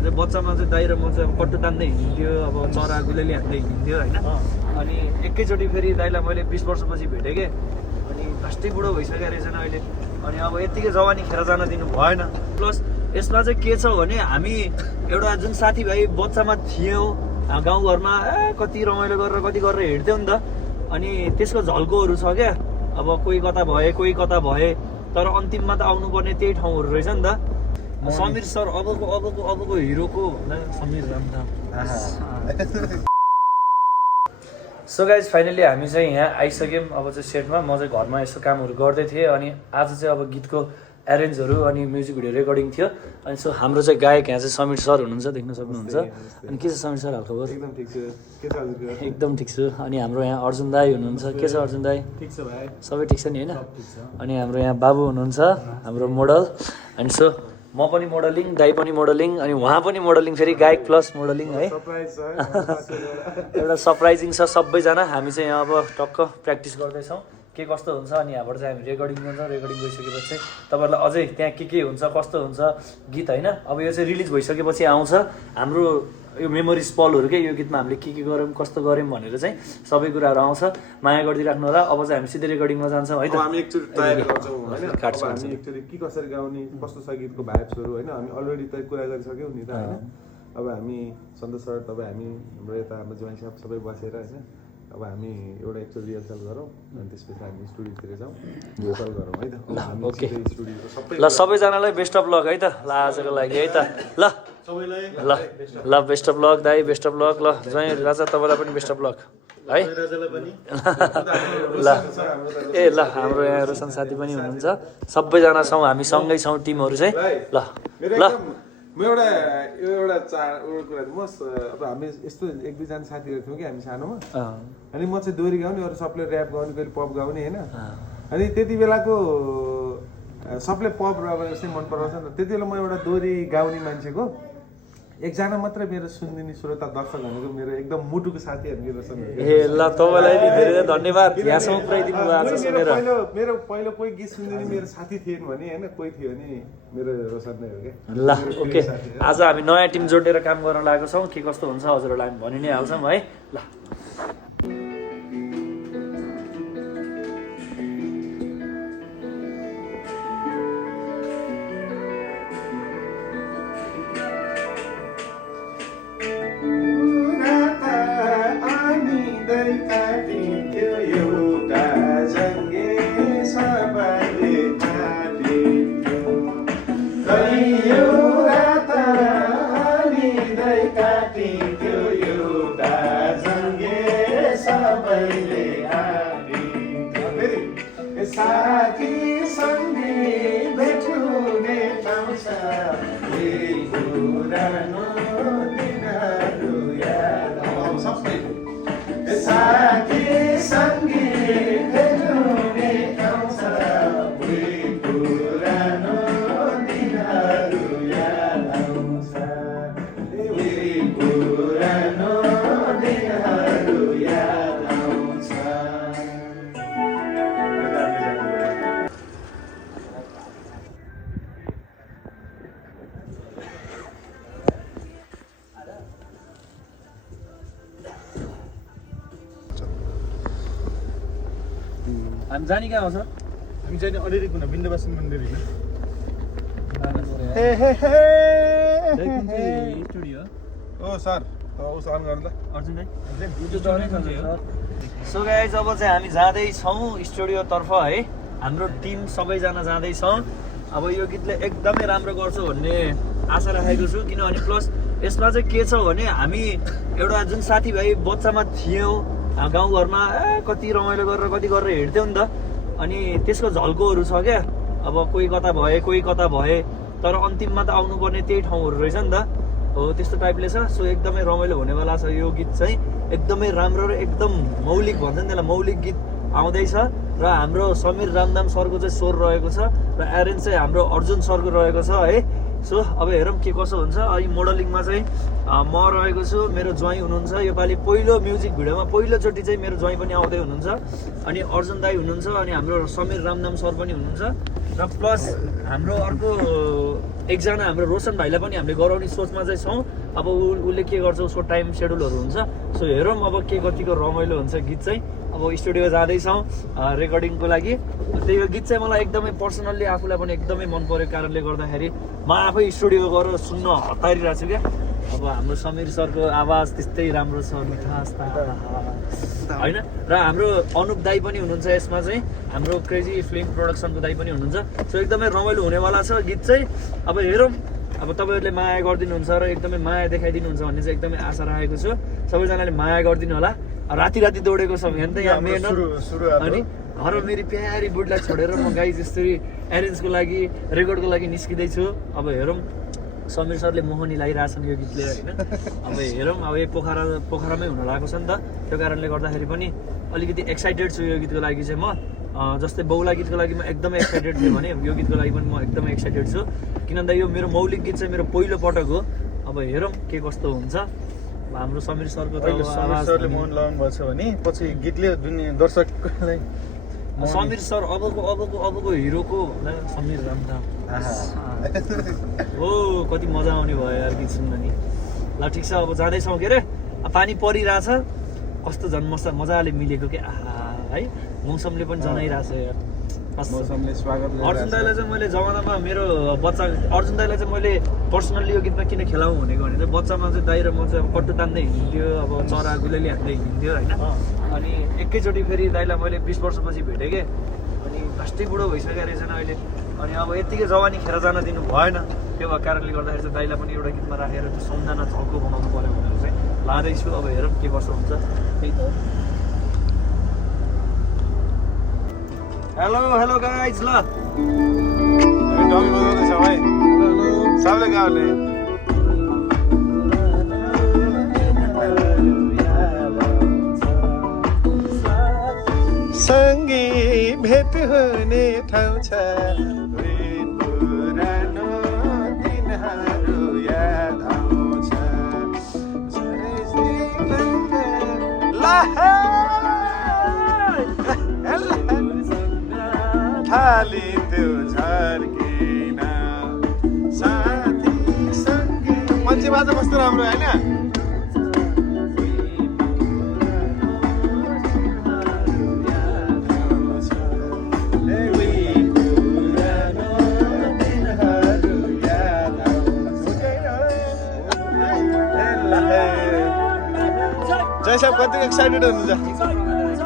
भने चाहिँ बच्चामा चाहिँ दाइ र म चाहिँ अब कट्टु तान्दै हिँड्थ्यो, अब चरा गुलेली हान्दै हिँड्थ्यो होइन। अनि एकैचोटि फेरि दाइलाई मैले 20 वर्षपछि भेटेँ कि, अनि भष्टै बुढो भइसकेको रहेछन् अहिले। अनि अब यत्तिकै जवानी खेर जान दिनु भएन। प्लस यसमा चाहिँ के छ भने हामी एउटा जुन साथीभाइ बच्चामा थियौँ गाउँघरमा, कति रमाइलो गरेर कति गरेर हिँड्थ्यौँ नि त। अनि त्यसको झल्कोहरू छ क्या, अब कोही कता भए कोही कता भए, तर अन्तिममा त आउनुपर्ने त्यही ठाउँहरू रहेछ नि त। समीर सर अबको हिरोको Sameer Ramdham. So guys finally हामी चाहिँ यहाँ आइसक्यौँ। अब चाहिँ सेटमा म चाहिँ घरमा यसो कामहरू गर्दै थिएँ। अनि आज चाहिँ अब गीतको एरेन्जहरू अनि म्युजिक भिडियो रेकर्डिङ थियो। अनि सो हाम्रो चाहिँ गायक यहाँ चाहिँ समीर सर हुनुहुन्छ, देख्न सक्नुहुन्छ। अनि के छ समीर सर हालखबर? एकदम ठिक छु। के छ हजुरको? एकदम ठिक छु। अनि हाम्रो यहाँ अर्जुन दाई हुनुहुन्छ, के छ अर्जुन दाई? ठिक छ भाइ, सबै ठिक छ नि होइन? अनि हाम्रो यहाँ बाबु हुनुहुन्छ, हाम्रो मोडल। अनि सो म पनि मोडलिङ, दाई पनि मोडलिङ, अनि उहाँ पनि मोडलिङ, फेरि गायक प्लस मोडलिङ है। एउटा सरप्राइजिङ छ सबैजना। हामी चाहिँ यहाँ अब टक्क प्र्याक्टिस गर्दैछौँ के कस्तो हुन्छ। अनि यहाँबाट चाहिँ हामी रेकर्डिङ गर्छौँ। रेकर्डिङ गइसकेपछि चाहिँ तपाईँहरूलाई अझै त्यहाँ के हुन्छ कस्तो हुन्छ गीत होइन। अब यो चाहिँ रिलिज भइसकेपछि आउँछ हाम्रो यो मेमोरिज पलहरू के, यो गीतमा हामीले के गऱ्यौँ कस्तो गऱ्यौँ भनेर चाहिँ सबै कुराहरू आउँछ। माया गरिदिइराख्नु होला। अब चाहिँ हामी सिधै रेकर्डिङमा जान्छौँ है त। हामी एकचोटि तयारी गर्छौँ होइन, हामी एकचोटि के कसरी गाउने, कस्तो छ गीतको भाइब्सहरू होइन, हामी अलरेडी त कुरा गरिसक्यौँ नि त होइन। अब हामी सन्तोष सर, तपाईँ, हामी हाम्रो यता हाम्रो ज्वाइँ साहब सबै बसेर होइन, अब हामी एउटा एकचोटि रिहर्सल गरौँ अनि त्यसपछि हामी स्टुडियोतिर जाउँ, भोकल गरौँ है त। ओके स्टुडियो सबै ल, सबैजनालाई बेस्ट अफ लक है त। ल आजको लागि है त। ल ल बेस्ट अफ लक दाई, बेस्ट अफ लक। ल ज्वाइँ राजा तपाईँलाई पनि बेस्ट अफ लक है। ल ए ल हाम्रो यहाँ रोशन साथी पनि हुनुहुन्छ, सबैजना छौँ हामी सँगै छौँ टिमहरू चाहिँ। ल ल म एउटा कुरा म अब हामी यस्तो एक दुईजना साथीहरू थियौँ कि हामी सानोमा। अनि म चाहिँ दोहोरी गाउने, अरू सबले ऱ्याप गाउने, कहिले पप गाउने होइन। अनि त्यति बेलाको सबले पप र यस्तै मन पराउँछ नि त। त्यति बेला म एउटा दोहोरी गाउने मान्छेको एकजना मात्रै मेरो सुनिदिने श्रोता दर्शक भनेको मेरो एकदम मुटुको साथी भनेको रोशन। ए ल तपाईँलाई नि धेरै धेरै धन्यवाद यहाँसम्म पुऱ्याइदिनु भयो आज सुनेर। मेरो पहिलो कोही गीत सुनिदिने मेरो साथी थिएन भने होइन, कोही थियो भने मेरो रोशन नै हो क्या। ल ओके, आज हामी नयाँ टिम जोडेर काम गर्न लागेको छौँ। के कस्तो हुन्छ हजुरहरूलाई हामी भनि नै हाल्छौँ है। ल हामी जाने कहाँ हो सर? हामी चाहिँ अलिअलि कुना बिन्दुवासन मन्दिर होइन। स्टुडियो ओ सर उस अन गर्नु त अर्जुन दाइ। सो गाइज अब चाहिँ हामी जाँदैछौँ स्टुडियोतर्फ है। हाम्रो टिम सबैजना जाँदैछौँ। अब यो गीतले एकदमै राम्रो गर्छ भन्ने आशा राखेको छु। किनभने प्लस यसमा चाहिँ के छ भने हामी एउटा जुन साथीभाइ बच्चामा थियौँ गाउँघरमा, कति रमाइलो गरेर कति गरेर हिँड्थ्यौँ नि त। अनि त्यसको झल्कोहरू छ क्या, अब कोही कता भए कोही कता भए, तर अन्तिममा त आउनुपर्ने त्यही ठाउँहरू रहेछ नि त। हो त्यस्तो टाइपले छ। सो एकदमै रमाइलो हुनेवाला छ यो गीत चाहिँ, एकदमै राम्रो र एकदम मौलिक भन्छ नि त्यसलाई, मौलिक गीत आउँदैछ। र हाम्रो समीर रामधाम सरको चाहिँ स्वर रहेको छ र एरेन्ज चाहिँ हाम्रो अर्जुन सरको रहेको छ है। सो अब हेरौँ के कसो हुन्छ। अनि मोडलिङमा चाहिँ म रहेको छु, मेरो ज्वाइँ हुनुहुन्छ। योपालि पहिलो म्युजिक भिडियोमा पहिलोचोटि चाहिँ मेरो ज्वाइँ पनि आउँदै हुनुहुन्छ। अनि अर्जुन दाई हुनुहुन्छ, अनि हाम्रो समीर रामधाम सर पनि हुनुहुन्छ। र र प्लस हाम्रो अर्को एकजना हाम्रो रोशन भाइलाई पनि हामीले गराउने सोचमा चाहिँ छौँ। अब उसले के गर्छ, उसको टाइम सेड्युलहरू हुन्छ। सो हेरौँ अब के कतिको रमाइलो हुन्छ गीत चाहिँ। अब स्टुडियो जाँदैछौँ रेकर्डिङको लागि। त्यही हो, गीत चाहिँ मलाई एकदमै पर्सनल्ली आफूलाई पनि एकदमै मन परेको कारणले गर्दाखेरि म आफै स्टुडियो गएर सुन्न हतारिरहेको छु क्या। अब हाम्रो समीर सरको आवाज त्यस्तै राम्रो छ, मिठास होइन। र हाम्रो अनुप दाई पनि हुनुहुन्छ यसमा चाहिँ, हाम्रो क्रेजी फिल्म प्रोडक्सनको दाई पनि हुनुहुन्छ। सो एकदमै रमाइलो हुनेवाला छ गीत चाहिँ। अब हेरौँ, अब तपाईँहरूले माया गरिदिनुहुन्छ र एकदमै माया देखाइदिनुहुन्छ भन्ने चाहिँ एकदमै आशा राखेको छु। सबैजनाले माया गरिदिनु होला। राति राति दौडेको छ भने त यहाँ मेहनत, अनि घर मेरी प्यारी बुढीलाई छोडेर म गाइज यसरी एरेन्जको लागि रेकर्डको लागि निस्किँदैछु। अब हेरौँ, समीर सरले मोहनी लगाइरहेछन् यो गीतले होइन। अब हेरौँ, अब यो पोखरामै हुन लागेको छ नि त, त्यो कारणले गर्दाखेरि पनि अलिकति एक्साइटेड छु यो गीतको लागि चाहिँ म। जस्तै बौला गीतको लागि म एकदमै एक्साइटेड थिएँ भने यो गीतको लागि पनि म एकदमै एक्साइटेड छु। किनभने यो मेरो मौलिक गीत चाहिँ मेरो पहिलो पटक हो। अब हेरौँ के कस्तो हुन्छ। हाम्रो समीर सरको त सरले मन लगाउनु भएको छ भने पछि गीतले दुनियाँ दर्शकलाई समीर सर अबको हिरोको भन्दा समीर रामदा हो कति मजा आउने भयो यार गीत सुन्न नि। ल ठिक छ, अब जाँदैछौँ के अरे। पानी परिरहेछ, कस्तो झन् मजाले मिलेको के आहा है। मौसमले पनि जनाइरहेछ यार। मौसमले स्वागत अर्जुन दाईलाई चाहिँ मैले जमानामा मेरो बच्चा अर्जुन दाईलाई चाहिँ मैले पर्सनल्ली यो गीतमा किन खेलाउँ भनेको भने चाहिँ बच्चामा चाहिँ दाई र म चाहिँ कट्टु तान्दै हिँड्थ्यो, अब चरा गुलेली हान्दै हिँड्थ्यो होइन। अनि एकैचोटि फेरि दाईलाई मैले 20 वर्षपछि भेटेँ कि, अनि घास्टै बुढो भइसकेको रहेछन् अहिले। अनि अब यत्तिकै जवानी खेर जान दिनु भएन। त्यो भएको कारणले गर्दाखेरि चाहिँ दाईलाई पनि एउटा गीतमा राखेर त्यो सम्झना झल्को बनाउनु पऱ्यो भनेर चाहिँ लाँदैछु। अब हेरौँ के कसो हुन्छ। त्यही त। Hello guys. ल डमी बजाउँदैछ भाइ, सबले गाउने। सँगै भेट हुने ठाउँ छ, पुरानो दिनहरू याद आउँछ। खाली त्यो झर्किन साथी सँगै। मान्छे बाजा कस्तो राम्रो होइन। जय साहब कति एक्साइटेड हुनुहुन्छ?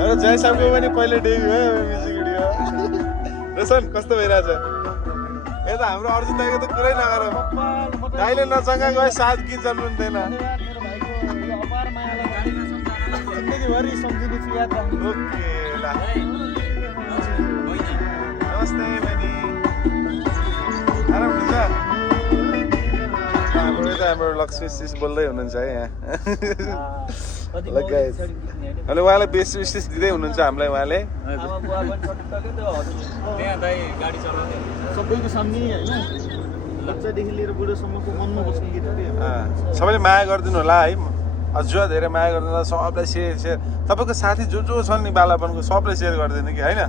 र जय साहबको पनि पहिलो डेब्यू भयो म्युजिक भिडियो। रोशन कस्तो भइरहेछ? यता हाम्रो अर्जुन दाईको त कुरै नगर, दाईले नचङ्गा गए 7 गीत जन्मिँदैन। ओके ल, नमस्ते बहिनी, आराम हुन्छ? हाम्रो लक्ष्मी सिस बोल्दै हुनुहुन्छ है यहाँ। अहिले उहाँलाई बेसी विशेष दिँदै हुनुहुन्छ हामीलाई उहाँले। सबैको सामने होइन, बच्चादेखि लिएर बुढोसम्मको मनमा बस्ने गीत हो। सबैले माया गरिदिनु होला है, अझ धेरै माया गरिदिनु होला। सबलाई सेयर तपाईँको साथी जो छन् नि बालापनको सबलाई सेयर गरिदिनु कि होइन।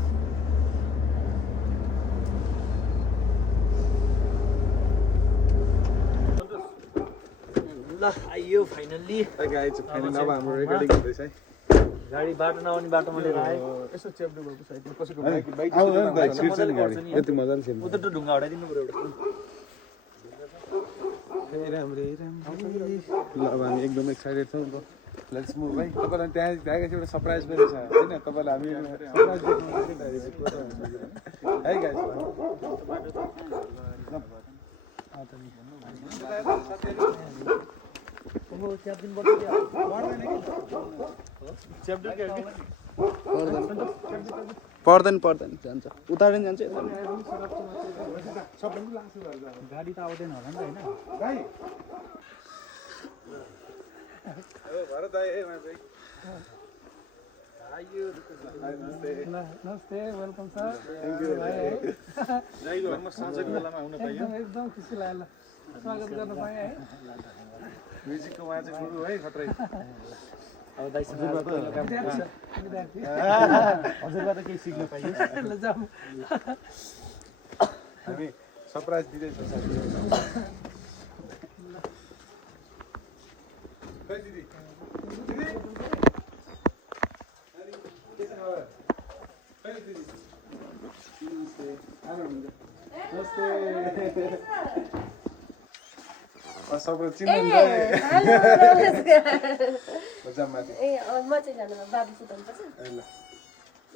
ल आइयो फाइनल्ली। फाइनल अब हाम्रो रेकर्डिङ हुँदैछ है। गाडी बाटो नआउने बाटोमा लिएर आयो। यसो चेप्नु भएको साइडमा कसैको यति मजाले छ। उता त ढुङ्गा हटाइदिनु पऱ्यो एउटा। ल अब हामी एकदम एक्साइटेड छौँ। लेट्स मुभ है। तपाईँलाई त्यहाँ गएपछि एउटा सरप्राइज पनि छ होइन, तपाईँलाई हामी सरप्राइज देख्नु है गाइस। पर्दैन जान्छ, उतारेर जान्छ। गाडी त आउँदैन होला नि त होइन। भरत दाइ है मान्छे। नमस्ते, वेलकम सर। Thank you. दाइको घरमा साँझको बेलामा आउन पाइयो, एकदम खुसी लाग्यो। स्वागत गर्न पाएँ है। म्युजिकको उहाँ चाहिँ गुरु है खत्रै। अब दाइसँग हजुरबाट केही सिक्न पाइयो। हामी सरप्राइज दिँदैछौँ साथीहरूलाई खै दिदी दिदी के छ खबर खै दिदी नमस्ते नमस्ते सबैले चिन्नुहुन्छ माथि ल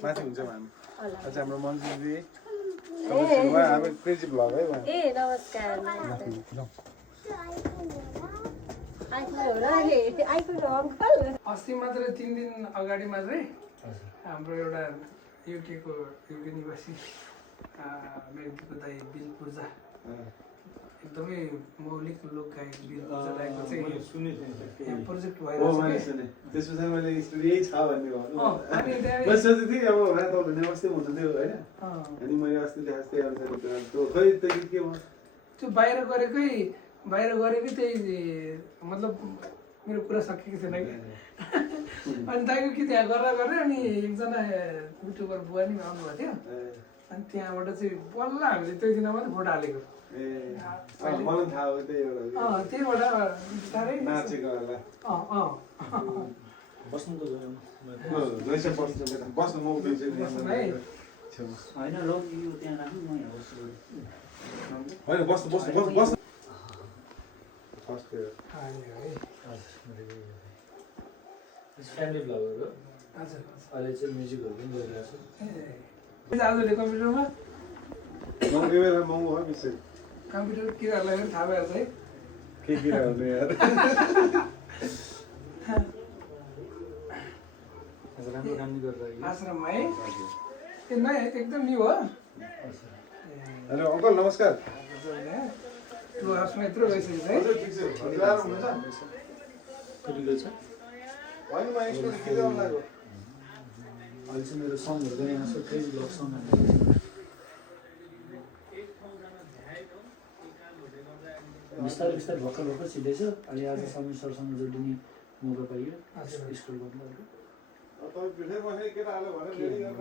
माथि हुन्छ हामी अच्छा हाम्रो मन्जु दिदी हाम्रो क्रेजी भ्लग है उहाँ अस्ति मात्रै 3 दिन अगाडि मात्रै हाम्रो एउटा युके निवासी मेरो दिदीको दाइ बिल पूर्जा एकदमै मौलिक लोक गायक बिल पूर्जा दाइको चाहिँ प्रोजेक्ट त्यसपछि मैले स्टोरी यही छ भन्ने भयो मैले सोचेको थिएँ अब तपाईँले नमस्ते भन्नुहुन्थ्यो होइन अनि मैले अस्ति देखाएको थिएँ अनुसार खै त्यो गीत के भयो त्यो बाहिर गरेकै त्यही मतलब मेरो कुरा सकेको थिएन कि अनि दाइको गीत यहाँ गरेर अनि एकजना युट्युबर बुवा नि आउनुभएको थियो अनि त्यहाँबाट चाहिँ बल्ल हामीले त्यो दिन मात्रै फोटो हालेको मलाई थाहा हो त्यहीबाट बिस्तारै नाचेको होला बस्नु त बस्नु म उभिन्छु नि होइन र यो त्यहाँ राख्नु म यहाँ बस्छु होइन बस्नु फर्स्ट फ्यामिली भ्लगहरू हजुर अहिले चाहिँ म्युजिकहरू पनि गरिरहेको छु आजले कम्प्युटरमा महँगो बेला महँगो हो विषय कम्प्युटर किराहरूलाई पनि थाहा भइहाल्छ है के किरा हुनु यार राम्रो काम गरिरहेको आश्रममा है ए नयाँ एकदम न्यू हो हेलो अङ्कल नमस्कार टु आवर्समा यत्रो गइसकेको है हजुर ठिक छ हजुर आराम हुनुहुन्छ कतिको छ होइन म स्टोरी के गर्नु लाग्यो अहिले चाहिँ मेरो सङहरू पनि यहाँ छ क्रेजी ब्लग सङहरू बिस्तारै भर्खर छिँदैछ अहिले आज समीर सरसँग जोडिने मौका पाइयो स्कुल गर्नु तपाईँ भिडियो बस्ने केटाहरूले भनेर रेडी गर्न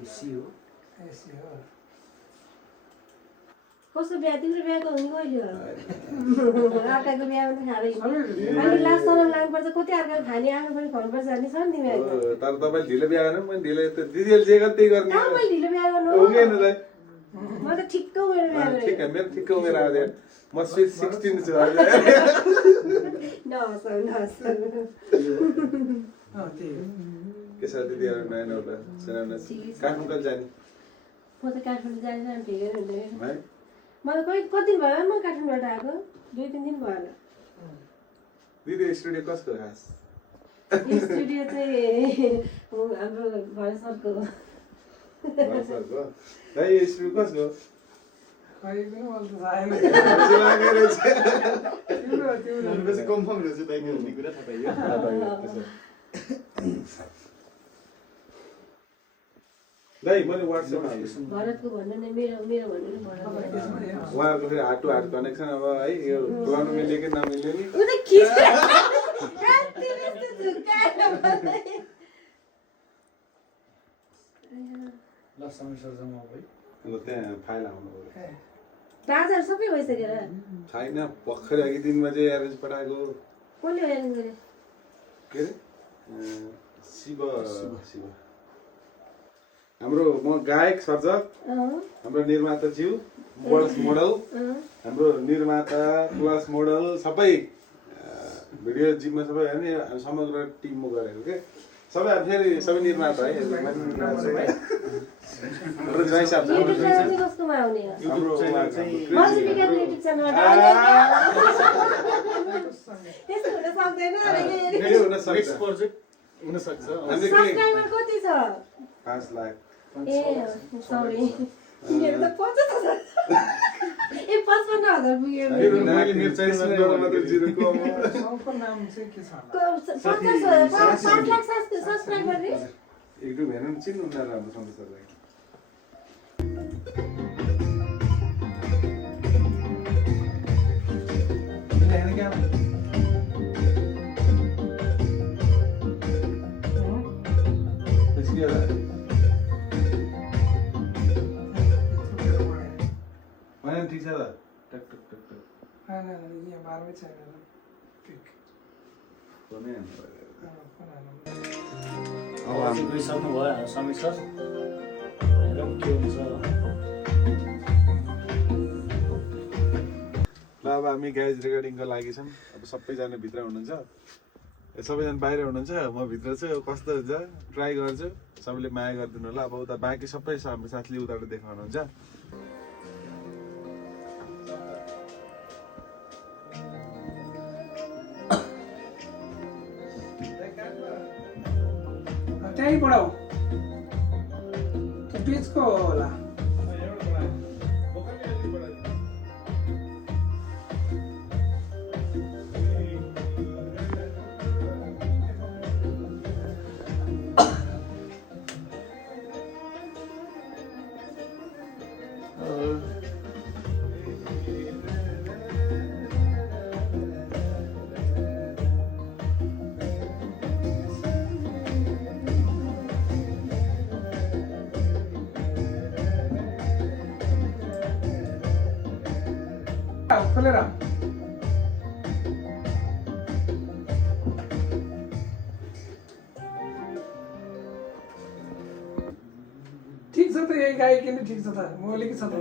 बेसी हो कस्तो बिहा तिम्रो बिहाको हुने कहिले हो अर्काको बिहामा त खाँदै अनि लास्ट सरम लाग्नुपर्छ कति अर्काको खाने आफू पनि खुवाउनुपर्छ भन्ने छ नि तिमीहरूको तर तपाईँ ढिलो बिहा गर्नु मैले ढिलो त दिदीले जे गर्दै गर्ने कहाँ मैले ढिलो बिहा गर्नु हुँदैन त म त ठिक्क उमेर बिहा गरेँ ठिक मेरो ठिक्क उमेर आयो म स्विट 16 छु अहिले के छ दिदीहरू नयाँ नौला सुनाउन काठमाडौँ कहिले जाने म त काठमाडौँ जाने ठिकै हुँदैन है मलाई कति दिन भयो म काठमाडौँबाट आएको 2-3 दिन भयो होला दिदी स्टुडियो कसको खास स्टुडियो चाहिँ हाम्रो भरत सरको सरको दाइ स्टुडियो कसको खै पनि मलाई त आएन भनेपछि कन्फर्म रहेछ दाइको भन्ने कुरा थाहा पाइयो दाइ मैले व्हाट्सएपमा भरतको भन्नु नि मेरो भन्नु नि भरत उहाँहरूको फेरि हार्ट टु हार्ट कनेक्सन अब है यो गर्नु मिल्यो कि नमिल्यो नि उ त खिच ल समीर सरसँग अब है ल त्यहाँ फाइल आउनु बाजाहरू सबै भइसकेर छैन भर्खरै अघि दिनमा चाहिँ एरेन्ज पठाएको कसले एरेन्ज गरे के अरे शिव हाम्रो म गायक सर्जक हाम्रो निर्माता ज्यू प्लस मोडल हाम्रो निर्माता प्लस मोडल सबै भिडियो जिममा सबै होइन समग्र टिम म गरेको के सबै अब फेरि सबै निर्माता है हाम्रो जय साहब युट्युब च्यानल चाहिँ कसकोमा आउने हो हाम्रो मल्टिप्लिकेसन युट्युब च्यानलबाट त्यस्तो हुन सक्दैन भिडियो हुन सक्छ नेक्स्ट प्रोजेक्ट हुन सक्छ सब्स्क्राइबर कति छ 5 लाख ए सरी मेरो त 50,000 ए 55,000 पुग्यो मैले मेरो चाहिँ मात्र जिरो कम सबको नाम चाहिँ के छ 5 लाख सब्स्क्राइबर रे युट्युब हेर्नु चिन्नु न राम्रो सन्देशहरुलाई खाएकै छैन केक फोनै हान्नु फोन हाल्नु अब गइसक्नु भयो समीर सर हेरौँ के हुन्छ ल अब हामी गाइज रेकर्डिङको लागि छौँ अब सबैजना भित्र हुनुहुन्छ सबैजना बाहिर हुनुहुन्छ म भित्र छु कस्तो हुन्छ ट्राई गर्छु सबैले माया गरिदिनु होला अब उता बाँकी सबै हाम्रो साथीले उताबाट देखाउनुहुन्छ त्यहीँ पढाऊ त्यो बिचको होला खोलेर ठिक छ त यही गाई किन ठिक छ त मौलिक छ त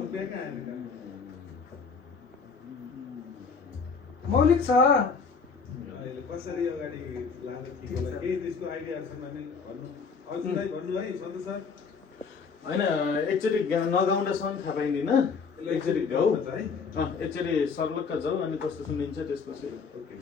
मौलिक छ अहिले कसरी अगाडि लाँदा ठिक होला केही त्यसको आइडियाहरू छन् भने भन्नु अझै भन्नु है सन्तोष सर होइन एकचोटि नगाउँदासम्म थाहा पाइँदैन एकचोटि गाऊ एकचोटि सर्लक्क जाऊ अनि कस्तो सुनिन्छ त्यसपछि ओके